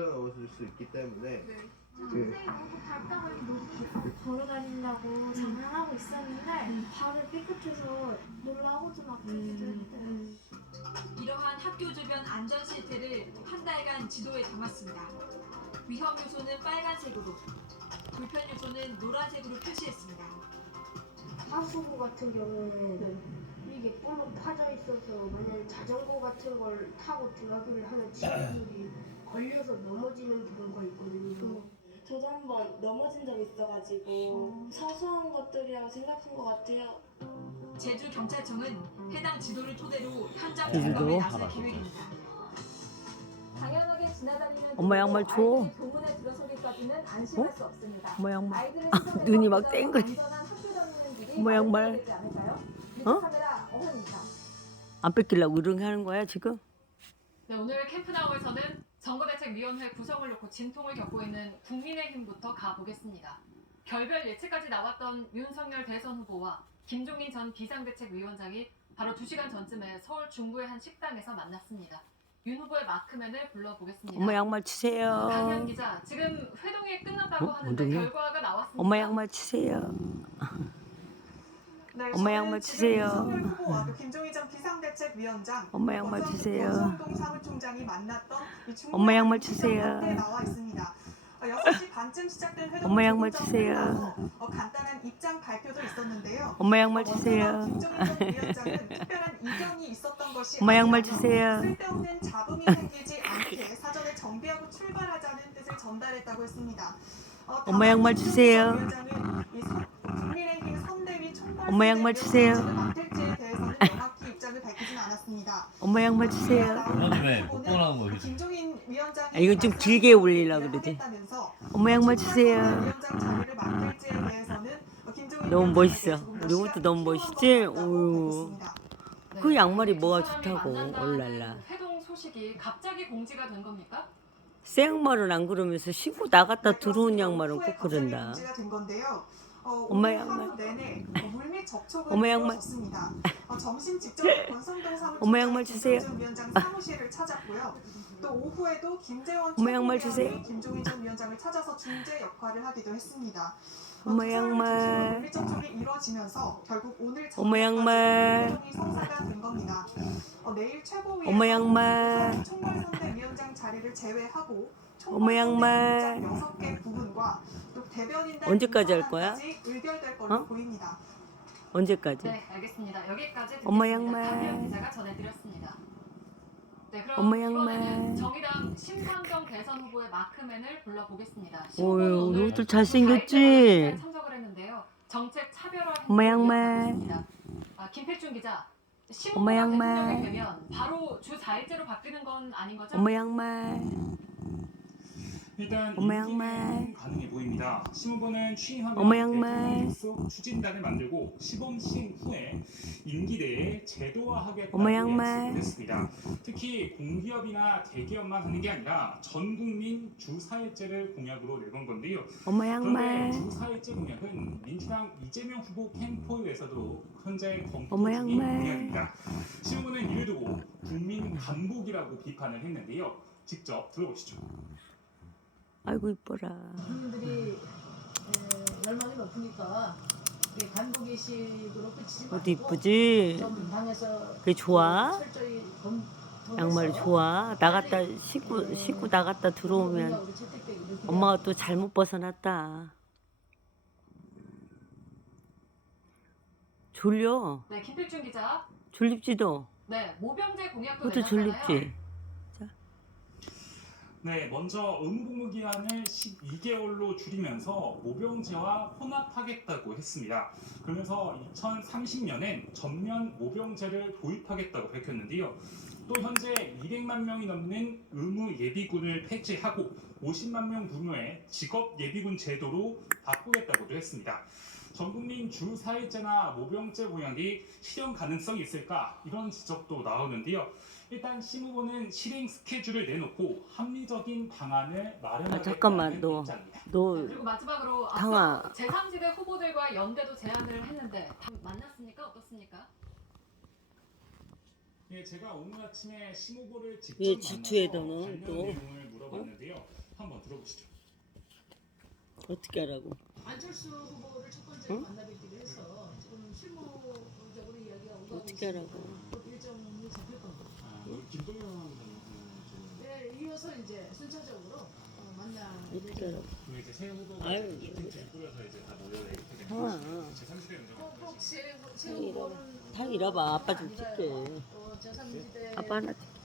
올려놓을 수 있기 때문에 네. 선생님 너무 발가락이 너무 걸어 다닌다고 장난하고 있었는데 발을 삐끗해서 놀라고 좀 아프기도 했대요. 이러한 학교 주변 안전 실태를 한 달간 지도에 담았습니다. 위험 요소는 빨간색으로, 불편 요소는 노란색으로 표시했습니다. 하수구 같은 경우에는 이게 볼록 파져 있어서 만약에 자전거 같은 걸 타고 들어가기를 하는 친구들이 걸려서 넘어지는 경우가 있거든요. 저도 한번 넘어진 적 있어가지고 사소한 것들이라고 생각한 것 같아요. 제주경찰청은 해당 지도를 토대로 현장 제주도 점검에 나설 봐봐. 계획입니다. 당연하게 지나다니는 엄마 양말 줘. 아이들이 교문에 들어서기까지는 안심할 수 없습니다. 엄마 양말. 아이들의 눈이 막 땡그래. 안전한 학교 다니는 길이 엄마 양말. 마련돼야 되지 않을까요? 어? 카메라 어머니입니다. 안 뺏기려고 이렇게 하는 거야 지금? 네, 오늘 캠프나우에서는 정거대책위원회 구성을 놓고 진통을 겪고 있는 국민의힘부터 가보겠습니다. 결별 예측까지 나왔던 윤석열 대선 후보와 김종인 전 비상대책위원장이 바로 2시간 전쯤에 서울 중구의 한 식당에서 만났습니다. 윤 후보의 마크맨을 불러보겠습니다. 엄마 양말 치세요. 강현 기자, 지금 회동이 끝났다고 하는데 어디요? 결과가 나왔습니다. 엄마 양말 치세요. 네, 엄마 양말 치세요. 윤석열 후보와 또 김종인 전 비상대책위원장, 엄마 양말 치세요. 권성동 사무총장이 만났던 이 중요한 엄마 양말 시점 치세요. 앞에 나와 있습니다. 6시 반쯤 시작된 회동 엄마 양말 조금 치세요. 전에 간단한 입장 발표도 있었는데요. 엄마 양말 먼저 치세요. 김종인 전 위원장은 특별한 이견이 있었던 것이 엄마 양말 아니라며 치세요. 쓸데없는 잡음이 생기지 않게 사전에 정비하고 출발하자는 뜻을 전달했다고 했습니다. 엄마 양말 치세요. 국민의힘 선대위 총괄 엄마 양말 치세요. 맡을지에 대해서는 명확히 입장을 밝히진 않았습니다. 엄마 양말 치세요. 요즘에 뽀뽀나는 거 이제. 김종인 위원장이 이건 좀 길게 올리려고 그러지. 엄마 양말 치세요. 위원장 자리를 맡을지에 대해서는 김종인 너무 멋있어. 위원장에게 조금 더 우리 것도 시간을 너무 멋있지? 투입하고 어유. 밝혔습니다. 그 양말이 뭐가 두 사람이 좋다고. 만난다는 올랄라. 회동 소식이 갑자기 공지가 된 겁니까? 새 양말은 안 그러면서 신고 나갔다 들어온 양말은 꼭 그런다. 문제가 된 건데요. 엄마 오늘 양말. 하루 내내 물밑 접촉을 엄마 양말. 이루어졌습니다. 점심 직전에 권성동 엄마 양말 사무총장 주세요. 김종인 위원장 사무실을 찾았고요. 또 오후에도 김재원 엄마 양말 최고위원이 주세요. 김종인 전 위원장을 찾아서 중재 역할을 하기도 했습니다. 엄마 두 사람의 양말. 물밑 접촉이 이루어지면서 결국 오늘 엄마 저녁까지 양말. 회동이 성사가 된 겁니다. 내일 최고위에서 엄마 양말. 총괄선대위원장 자리를 제외하고 엄마 양말. 6개 부분과 또 대변인단 언제까지 할 거야? 의결될 걸로 어? 보입니다. 언제까지? 네, 알겠습니다. 여기까지 듣겠습니다. 엄마 양말. 강현 기자가 전해드렸습니다. 네, 그럼 엄마 이번에는 양말. 정의당 심상정 대선 후보의 마크맨을 불러보겠습니다. 어유, 오늘 우리 것도 잘생겼지? 참석을 했는데요. 정책 차별화 엄마 행동을 양말. 이어가고 있습니다. 김필중 기자, 엄마 심호가 양말. 대통령이 되면 바로 주 4일제로 바뀌는 건 아닌 거죠? 엄마 양말. 일단 엄마 임기는 양말. 가능해 보입니다. 신후보는 취임하면 엄마 양말. 대통령 속 추진단을 만들고 시범 시행 후에 임기 내에 제도화하겠다고 엄마 양말. 약속했습니다. 특히 공기업이나 대기업만 하는 게 아니라 전 국민 주 4일제를 공약으로 내건 건데요. 엄마 그런데 양말. 주 4일제 공약은 민주당 이재명 후보 캠프에서도 현재 검토 엄마 중인 양말. 공약입니다. 신후보는 이를 두고 국민 반복이라고 비판을 했는데요. 직접 들어보시죠. 아이고 이뻐라. 국민들이 열망이 높으니까 간부기식으로 끝이지 말고 어디 이쁘지? 좀 방에서 그게 좋아? 철저히 검토해서 양말이 좋아. 나갔다 씻고 나갔다 들어오면 우리 채택되게 이렇게 엄마가 또 잘못 벗어났다. 졸려. 네, 김필중 기자. 졸립지도. 네, 모병제 공약도 그것도 내놨잖아요. 졸립지. 네, 먼저 의무복무 기한을 12개월로 줄이면서 모병제와 혼합하겠다고 했습니다. 그러면서 2030년엔 전면 모병제를 도입하겠다고 밝혔는데요. 또 현재 200만 명이 넘는 의무 예비군을 폐지하고 50만 명 규모의 직업 예비군 제도로 바꾸겠다고도 했습니다. 전국민 주 4일제나 모병제 공약이 실현 가능성이 있을까? 이런 지적도 나오는데요. 일단 신 후보는 실행 스케줄을 내놓고 합리적인 방안을 마련하겠다는 잠깐만, 입장입니다. 너 그리고 마지막으로 당아. 앞서 제3지대 후보들과 연대도 제안을 했는데 만났습니까? 어떻습니까? 예, 제가 오늘 아침에 신 후보를 직접 예, 만나서 G2에다는 관련 또 내용을 물어봤는데요. 물어봤는데요. 한번 들어보시죠. 어떻게 하라고? 안철수 후보를 첫 번째로 만나뵙기로 해서 지금 실무적으로 이야기가 오가고 어떻게 하라고? 곧 일정이 잡힐 겁니다. 김동연 의원은 네, 이어서 이제 순차적으로 만날 어떻게 하라고? 이제 새 후보가 아유, 이틀 꾸려서 이제 다 모여야 되기 아, 때문에 제3지대 연정 꼭 새 후보는 다 잃어봐. 아빠 좀 아니라요. 찍게. 또 제3지대 아빠 하나 찍게.